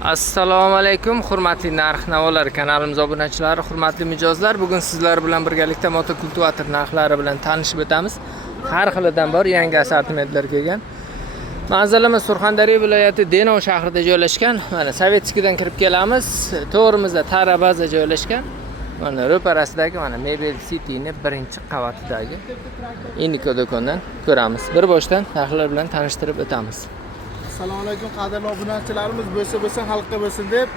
Assalomu alaykum, hurmatli narx navolar kanalimiz obunachilari, hurmatli mijozlar. Bugun sizlar bilan birgalikda motokultivator narxlari bilan tanishib o'tamiz. Har xilidan bor yangi assortimentlar kelgan. Manzilimiz Surxondaryo viloyati Denov shahrida joylashgan. Mana Sovetskidan kirib kelamiz. To'g'rimizda Tarabaza joylashgan. Mana ro'parasidagi mana Mebel City'ning birinchi qavatidagi Indico do'kondan ko'ramiz. Bir boshdan narxlar bilan tanishtirib o'tamiz. Assalomu alaykum qadrli obunachilarimiz, bo'lsa xalqqa bo'lsin deb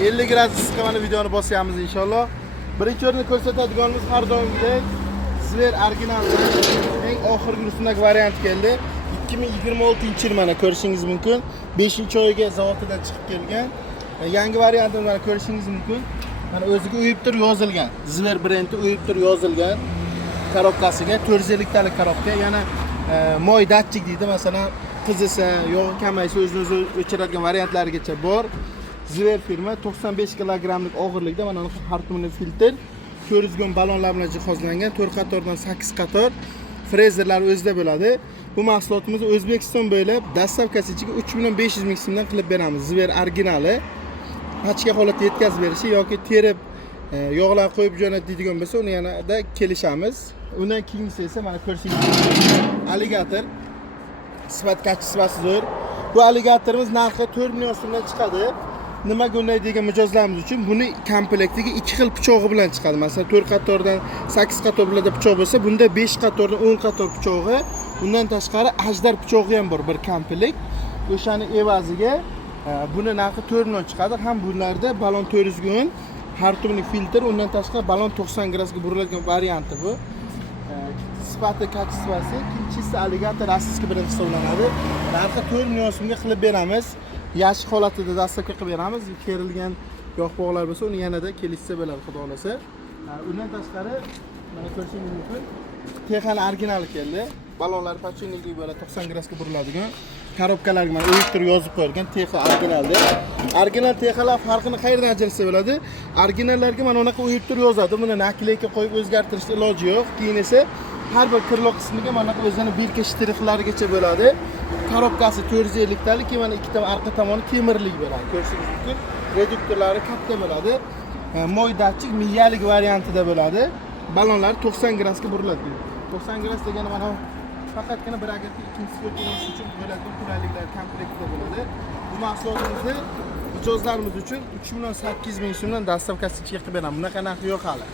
50 gradusga mana videoni bosyapmiz inshaalloh. Birinchi o'rinda ko'rsatadiganimiz har doimgidek Zver original eng oxirgi rusumdagi variant keldi. 2026-yil mana ko'rishingiz mumkin. 5-oyiga zavodidan chiqib kelgan. Yangi variantini mana ko'rishingiz mumkin. Mana o'ziga uyibdir yozilgan. Zver brendi uyibdir yozilgan. Korobkasiga 450 talik korobka, yana moy datchik deydi, masalan qizisa, yog'i kamaysa o'zini-o'zi o'chiradigan variantlarigacha bor. Zver firma 95 kilogrammlik og'irlikda mana har tumli filtr, 400 gon balonlar bilan jihozlangan, 4 qatordan 8 qator frezerlar o'zida bo'ladi. Bu mahsulotimizni O'zbekiston bo'ylab dastavkasi ichiga 3.500 ming so'mdan qilib beramiz. Zver originali pachka holatda yetkazib berishi yoki terib yog'lar qo'yib jo'natadigan bo'lsa, uni yanada kelishamiz. Undan keyingisi esa mana ko'rishingiz alligator sifat kachisi zo'r. Bu alligatorimiz narxi 4 million so'mdan chiqadi. Nimaga unday degan mijozlarimiz uchun buni komplektiga 2 xil pichog'i bilan chiqadi. Masalan, 4 qatordan 8 qator bilan pichoq bo'lsa, bunda 5 qatordan 10 qator pichog'i, undan tashqari ajdar pichog'i ham bor bir komplekt. O'shani evaziga buni narxi 4 million chiqadi. Ham bunlarda balon 400 gon, har turli filtr, undan tashqari balon 90 gradusga buriladigan varianti bu. Sifati kachisi chista alligator rossiyskiy brend hisoblanadi. Narxi 4 million so'mga qilib beramiz. Yaxshi holatida dastavka qilib beramiz. Kerilgan yog'bog'lar bo'lsa, uni yanada kelishsa bo'ladi, xudo xolasa. Undan tashqari mana ko'rishingiz mumkin. Texani originali keldi. Balonlar pachonlik bo'ladi, 90 gradusga buriladigan. Korobkalarga mana o'yib yozib qo'yilgan Texa originalda. Original Texalar farqini qayerdan ajratsa bo'ladi? Originallarga mana unaqa o'yib yozadi. Buni nakleyka qo'yib o'zgartirishga iloji yo'q. Keyin esa har bir kirloq qismiga mana o'zini birka shtrixlarigacha bo'ladi. Korobkasi 450 talik, keyin mana ikkita arqa tomoni temirlik bo'ladi. Ko'rishingiz mumkin. Reduktorlari katta bo'ladi. Moy datchik miyalik variantida bo'ladi. Balonlar 90 gradusga buriladi. 90 gradus degani mana faqatgina bir agentga ikkinchi o'tirish uchun bo'ladigan qulayliklar komplektida bo'ladi. Bu mahsulotimizni mijozlarimiz uchun 3.8 ming so'mdan dastavkasi ichiga qilib beramiz. Bunaqa narx yo'q hali.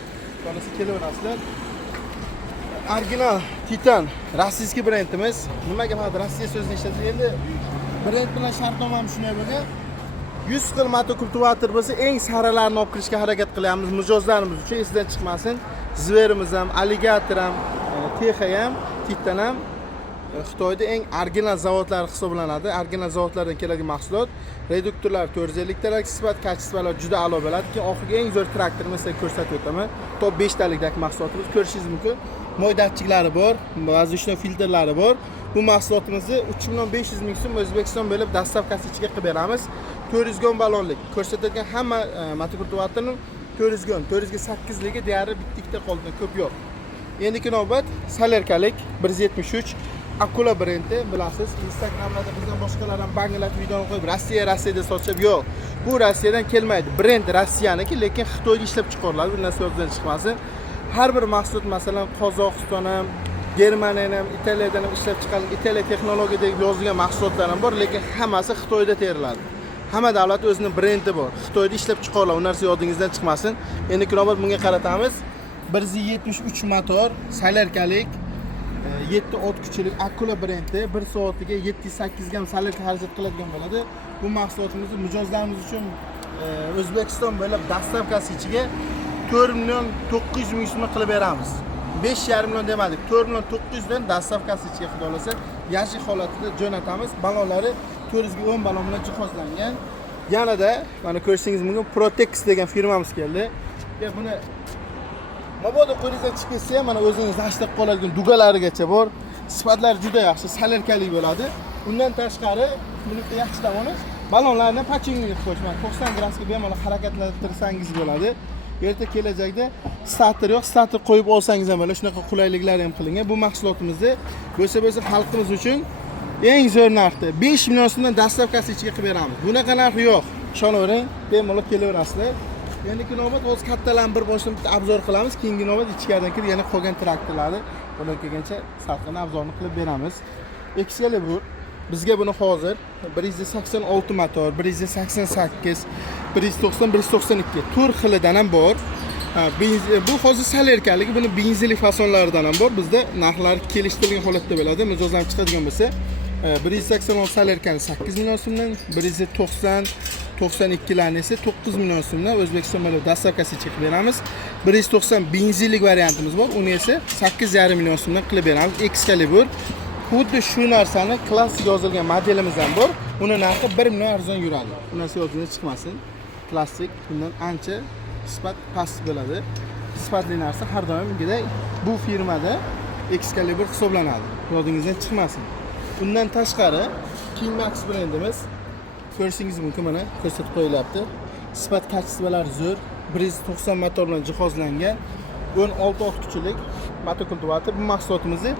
Qolsa kelaverasizlar. Original Titan rossiyskiy brendimiz. Nimaga faqat Rossiya so'zini ishlatib, endi brend bilan shartnomam shunday bo'lgan. 100 xil motokultivator bo'lsa, eng saralarini olib kirishga harakat qilyapmiz mijozlarimiz uchun, esdan chiqmasin. Zverimiz ham, alligator ham, Texa ham, Titan ham Xitoyda eng original zavodlar hisoblanadi. Original zavodlardan keladigan mahsulot. Reduktorlar 450 talik, sifat kachisilar juda a'lo bo'ladi. Keyin oxirgi eng zo'r traktorni sizga ko'rsatib o'taman. Top 5 talikdagi mahsulotimiz ko'rishingiz mumkin. Moy datchiklari bor, воздушный filtrlari bor. Bu mahsulotimizni 3.500 ming so'm O'zbekiston bo'ylab dastavkasi ichiga qilib beramiz. 400 gon balonlik. Ko'rsatadigan hamma motokultivatorning 400 gon, 400 ga 8 ligi deyarli bitta qoldi, ko'p yo'q. Endiki navbat Salerkalik 173 Akula brendi, bilasiz. Instagramlarda bizdan boshqalar ham banglat video qo'yib Rossiyada sotib yo'q. Bu Rossiyadan kelmaydi. Brend Rossiyaniki, lekin Xitoyda ishlab chiqariladi. Bundan so'zdan chiqmasin. Har bir mahsulot, masalan, Qozog'iston ham, Germaniya ham, Italiyadan ham ishlab chiqarilgan, Italiya texnologiya deb yozilgan mahsulotlar ham bor, lekin hammasi Xitoyda teriladi. Hamma davlat o'zining brendi bor. Xitoyda ishlab chiqariladi. U narsa yodingizdan chiqmasin. Endi navbat bunga qaratamiz. 173 motor, Salerkalik 7 ot kuchlik Akula brendi 1 soatiga 7-8 gram salerka xarajat qiladigan bo'ladi. Bu mahsulotimizni mijozlarimiz uchun O'zbekiston bo'ylab dastavkasi ichiga 4 million 900 ming so'm qilib beramiz. 5,5 million demadik, 4 million 900 dan dastavkasi ichiga xudo xolasa yaxshi holatida jo'natamiz. Balonlari 400 ga 10 balon bilan jihozlangan. Yanada mana ko'rishingiz mumkin Protex degan firmamiz keldi. Buni mabodo qo'lingizdan chiqib ketsa ham mana o'zingiz tashlab qoladigan dugalarigacha bor. Sifatlari juda yaxshi, salerkalik bo'ladi. Undan tashqari buni yaxshi tomoni balonlarni pachingiga qo'yish, 90 gradusga bemalol harakatlantirsangiz bo'ladi. Erta kelajakda starter yo'q, starter qo'yib olsangiz ham bo'ladi. Shunaqa qulayliklar ham qilingan. Bu mahsulotimizni bo'lsa xalqimiz uchun eng zo'r narxda 5 million so'mdan dastavkasi ichiga qilib beramiz. Bunaqa narx yo'q. Ishonavering, bemalol kelaverasizlar. Endi navbat o'z kattalarni bir boshdan obzor qilamiz. Keyingi navbat ichkaridan kirib yana qolgan traktorlarni qo'lga kelgancha salqin obzorini qilib beramiz. Excalibur bizga buni hozir 186 motor, 188, 190, 192 tur xilidan ham bor. Bu hozir salerkaligi, buni benzinli fasonlaridan ham bor. Bizda narxlari kelishtirilgan holatda bo'ladi. Mijozlanib chiqadigan bo'lsa, 186 salerkani 8 million so'mdan, 190 92 larni esa 9 million so'mdan O'zbekiston bo'ylab dastavkasi chiqib beramiz. 190 benzinlik variantimiz bor, uni esa 8,5 million so'mdan qilib beramiz. Excalibur xuddi shu narsani klassik yozilgan modelimiz ham bor. Uni narxi 1 million arzon yuradi. Bu narsa yozilgan chiqmasin. Klassik bundan ancha sifat past bo'ladi. Sifatli narsa har doimgidek bu firmada Excalibur hisoblanadi. Yodingizdan chiqmasin. Bundan tashqari King Max brendimiz ko'rishingiz mumkin, mana ko'rsatib qo'yilyapti. Sifat kачестволari zo'r, 190 motor bilan jihozlangan 16 ot kuchlik motokultivator. Bu mahsulotimizni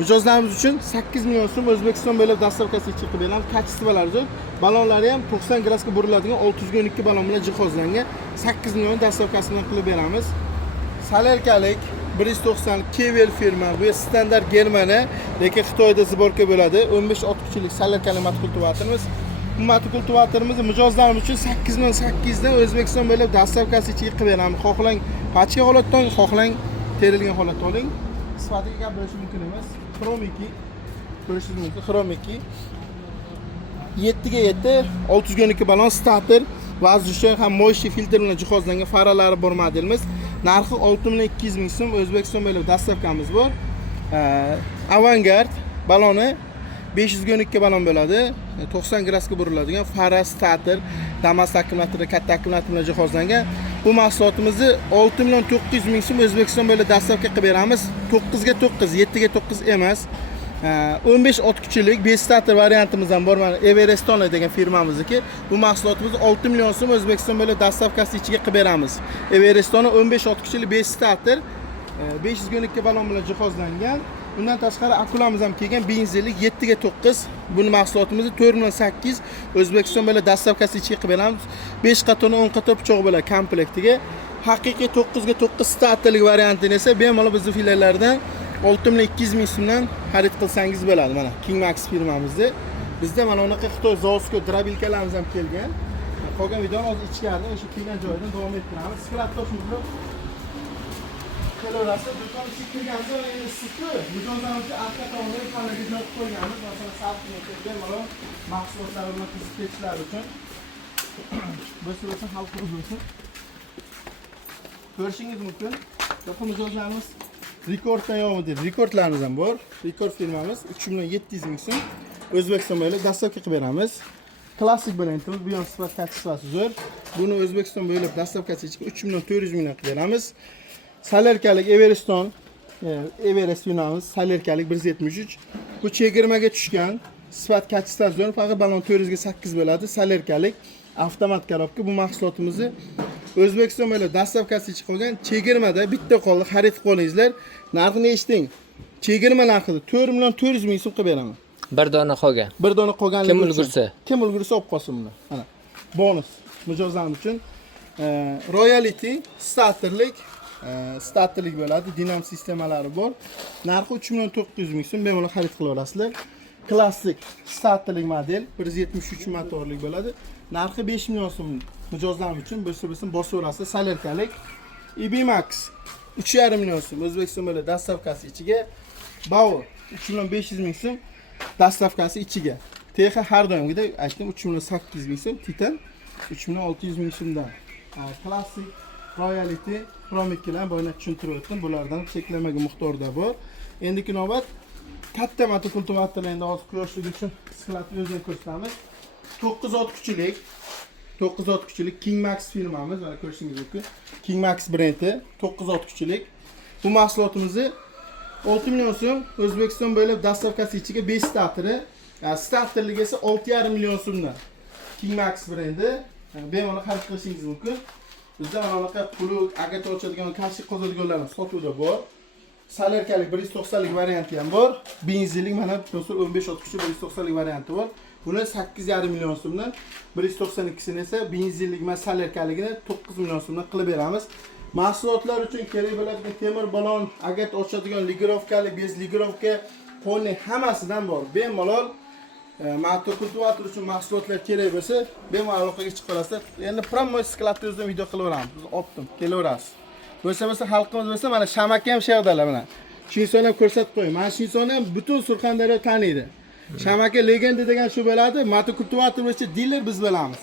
mijozlarimiz uchun 8 million so'm O'zbekiston bo'ylab dastavkasi chiqib beramiz. Kачестволari zo'r, balonlari ham 90 gradusga buriladigan 612 balon bilan jihozlangan. 8 million dastavkasini qilib beramiz. Salerkalik 190 Kevel firma, bu standart Germaniya, lekin Xitoyda sborka bo'ladi. 15 ot kuchlik salerkali motokultivatorimiz. Bu motokultivatorimizni mijozlarimiz uchun 8,8 dan O'zbekiston bo'ylab dastavkasi chiqib beramiz. Xohlang pachka holatda oling, xohlang terilgan holatda oling. Sifatiga gap bo'lishi mumkin emas. Xrom 2 ko'rishingiz mumkin. Xrom 2 7 ga 7 612 balon starter, vazirshon ham mo'shi filtr bilan jihozlangan faralari bor modelimiz. Narxi 6,200 ming so'm O'zbekiston bo'ylab dastavkamiz bor. Avangard baloni 512 balon bo'ladi. 90 gradusga buriladigan fara starter, Damas akkumulyatori, katta akkumulyator bilan jihozlangan. Bu mahsulotimizni 6,900 ming so'm O'zbekiston bo'ylab dastavka qilib beramiz. 9 ga 9, 7 ga 9 emas. 15 ot kuchlik 5 starter variantimiz ham bor. Mana Evereston degan firmamizniki. Bu mahsulotimizni 6 million so'm O'zbekiston bo'ylab dastavkasi ichiga qilib beramiz. Evereston 15 ot kuchli 5 starter, 512 balon bilan jihozlangan. Bundan tashqari akkularimiz ham kelgan, benzinlik 7 ga 9. Buni mahsulotimizni 4,8 O'zbekiston bo'ylab dastavkasi ichiga qilib beramiz. 5 qatorni 10 qator pichoq bilan komplektiga. Haqiqiy 9 ga 9 starterlik variantini esa bemalol bizning filiallardan 6,200 ming so'mdan xarid qilsangiz bo'ladi. Mana King Max firmamizda bizda mana unaqa Xitoy Zosko drabilkalarimiz ham kelgan. Qolgan videoni hozir ichkarida o'sha kelgan joydan davom ettiramiz. Skrattoshimizni kelaverasiz. Do'kon kirganda endi issiqku. Mijozlarimizni orqa tomonga panaga joy qo'yganmiz. Masalan, salqin bemalol mahsulotlar bilan qizib ketishlari uchun. Bo'lsa xalq bo'lsin. Ko'rishingiz mumkin. Yo'q, mijozlarimiz Rekorddan yomon deydi. Rekordlarimiz ham bor. Rekord firmamiz 3,700 ming so'm O'zbekiston bo'ylab dastavka qilib beramiz. Klassik brendimiz, bu ham sifat kачествоsi zo'r. Buni O'zbekiston bo'ylab dastavkasi ichiga 3,400 ming dan qilib beramiz. Salerkalik Evereston, Everest firmamiz salerkalik 173. Bu chegirmaga tushgan, sifat kачествоsi zo'r, faqat balon 400 ga 8 bo'ladi. Salerkalik avtomat korobka. Bu mahsulotimizni O'zbekiston bo'ylab dastavkasi ichiga qolgan, chegirmada bitta qoldi, xarid qilingizlar. Narxini eshiting. Chegirma narxida 4,400 ming so'm qilib beraman. Bir dona qolgan. Bir dona qolganligi uchun. Kim ulgursa olib qolsin buni. Mana bonus mijozlarimiz uchun Royalty starterlik bo'ladi, dinam sistemalari bor. Narxi 3,900 ming so'm, bemalol xarid qilaverasizlar. Klassik starterlik model 173 motorlik bo'ladi. Narxi 5 million so'm. Mijozlarimiz uchun bo'lsa bosaverasiz. Salerkalik Ibimax 3,5 million so'm O'zbekiston bo'ylab dastavkasi ichiga. Bauer 3,500 ming so'm dastavkasi ichiga. Texi har doimgidek aytdim 3,800 ming so'm, Titan 3,600 ming so'mdan. Klassik Royalty Xrom 2 bilan boyana tushuntirib o'tdim. Bulardan cheklanmagan miqdorda bor. Endiki navbat katta motokultivatorlar, endi hozir quyoshlik uchun sifatini o'zini ko'rsatamiz. 9 ot kuchlik 9 ot kuchlik King Max firmamiz, mana ko'rishingiz mumkin. King Max brendi 9 ot kuchlik. Bu mahsulotimizni 6 million so'm O'zbekiston bo'ylab dastavkasi ichiga 5 starteri, starterligi esa 6,5 million so'mdan. King Max brendi bemalol xarid qilishingiz mumkin. Bizda mana bunaqa plug, agata ochadigan, karshik qozadiganlarning sotuvda bor. Salerkalik 190lik varianti ham bor. Benzinlik mana 15 ot kuchli 190lik varianti bor. Buni 8,5 million so'mdan, 192 sini esa benzinlik masalerkaligini 9 million so'mdan qilib beramiz. Mahsulotlar uchun kerak bo'ladigan temir balon, agat ochadigan ligirovkali, bez ligirovka, ponni hammasidan bor. Bemalol motokultivator uchun mahsulotlar kerak bo'lsa, bemalol aloqaga chiqib qolasizlar. Endi promoy skladni o'zim video qilib beramiz. Biz optim, kelaverasiz. Bo'lsa xalqimiz bo'lsa, mana Shamaka ham shu yerdalar mana. Shinsoni ham ko'rsatib qo'ying. Mana Shinsoni ham butun Surxondaryo taniydi. Shamaka legenda degan shu bo'ladi. Motokultivator bo'yicha diler biz bo'lamiz.